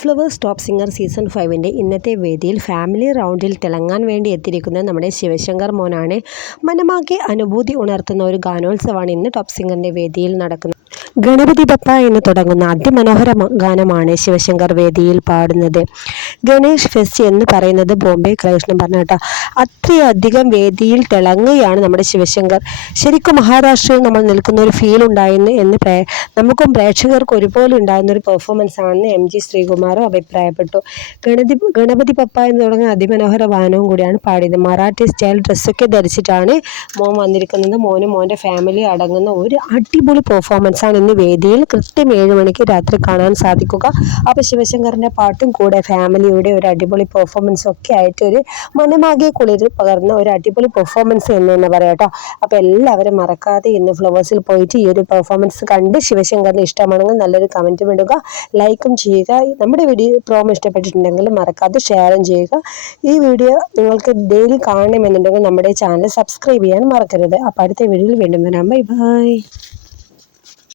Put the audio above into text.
Flowers top singer season 5 ഇന്നത്തെ വേദിയിൽ family റൗണ്ടിൽ തിളങ്ങാൻ വേണ്ടി എത്തിയിരിക്കുന്നത് നമ്മുടെ ശിവശങ്കർ മോനാണ്. മനമാകെ അനുഭൂതി ഉണർത്തുന്ന ഒരു ഗാനോത്സവമാണ് ഇന്ന് ടോപ്പ് സിംഗറിൻ്റെ വേദിയിൽ നടക്കുന്നത്. ഗണപതി ബപ്പ എന്ന് തുടങ്ങുന്ന അതിമനോഹര ഗാനമാണ് ശിവശങ്കർ വേദിയിൽ പാടുന്നത്. ഗണേഷ് ഫെസ്റ്റ് എന്ന് പറയുന്നത് ബോംബെ കൃഷ്ണൻ പറഞ്ഞ കേട്ടോ. അത്രയധികം വേദിയിൽ തിളങ്ങുകയാണ് നമ്മുടെ ശിവശങ്കർ. ശരിക്കും മഹാരാഷ്ട്രയിൽ നമ്മൾ നിൽക്കുന്ന ഒരു ഫീൽ ഉണ്ടായിരുന്നു എന്ന് നമുക്കും പ്രേക്ഷകർക്ക് ഒരുപോലെ ഉണ്ടാകുന്ന ഒരു പെർഫോമൻസ് ആണെന്ന് MG ശ്രീകുമാറും അഭിപ്രായപ്പെട്ടു. ഗണപതി ബപ്പ എന്ന് തുടങ്ങുന്ന അതിമനോഹര ഗാനവും കൂടിയാണ് പാടിയത്. മറാഠി സ്റ്റൈൽ ഡ്രസ്സൊക്കെ ധരിച്ചിട്ടാണ് മോൻ വന്നിരിക്കുന്നത്. മോനും മോൻ്റെ ഫാമിലി അടങ്ങുന്ന ഒരു അടിപൊളി പെർഫോമൻസ് ആണ് ഇന്ന് വേദിയിൽ കൃത്യം 7 മണിക്ക് രാത്രി കാണാൻ സാധിക്കുക. അപ്പോൾ ശിവശങ്കറിൻ്റെ പാട്ടും കൂടെ ഫാമിലിയുടെ ഒരു അടിപൊളി പെർഫോമൻസ് ഒക്കെ ആയിട്ട് ഒരു മനമാകെ കുളിർ പകർന്ന ഒരു അടിപൊളി പെർഫോമൻസ് എന്ന് തന്നെ പറയാം കേട്ടോ. അപ്പോൾ എല്ലാവരും മറക്കാതെ ഇന്ന് ഫ്ലവേഴ്സിൽ പോയിട്ട് ഈ ഒരു പെർഫോമൻസ് കണ്ട് ശിവശങ്കറിന് ഇഷ്ടമാണെങ്കിൽ നല്ലൊരു കമൻറ്റും ഇടുക, ലൈക്കും ചെയ്യുക. നമ്മുടെ വീഡിയോ പ്രോമോ ഇഷ്ടപ്പെട്ടിട്ടുണ്ടെങ്കിൽ മറക്കാതെ ഷെയറും ചെയ്യുക. ഈ വീഡിയോ നിങ്ങൾക്ക് ഡെയിലി കാണണമെന്നുണ്ടെങ്കിൽ നമ്മുടെ ചാനൽ സബ്സ്ക്രൈബ് ചെയ്യാൻ മറക്കരുത്. അപ്പോൾ അടുത്ത വീഡിയോയിൽ വീണ്ടും വരാം. Bye bye.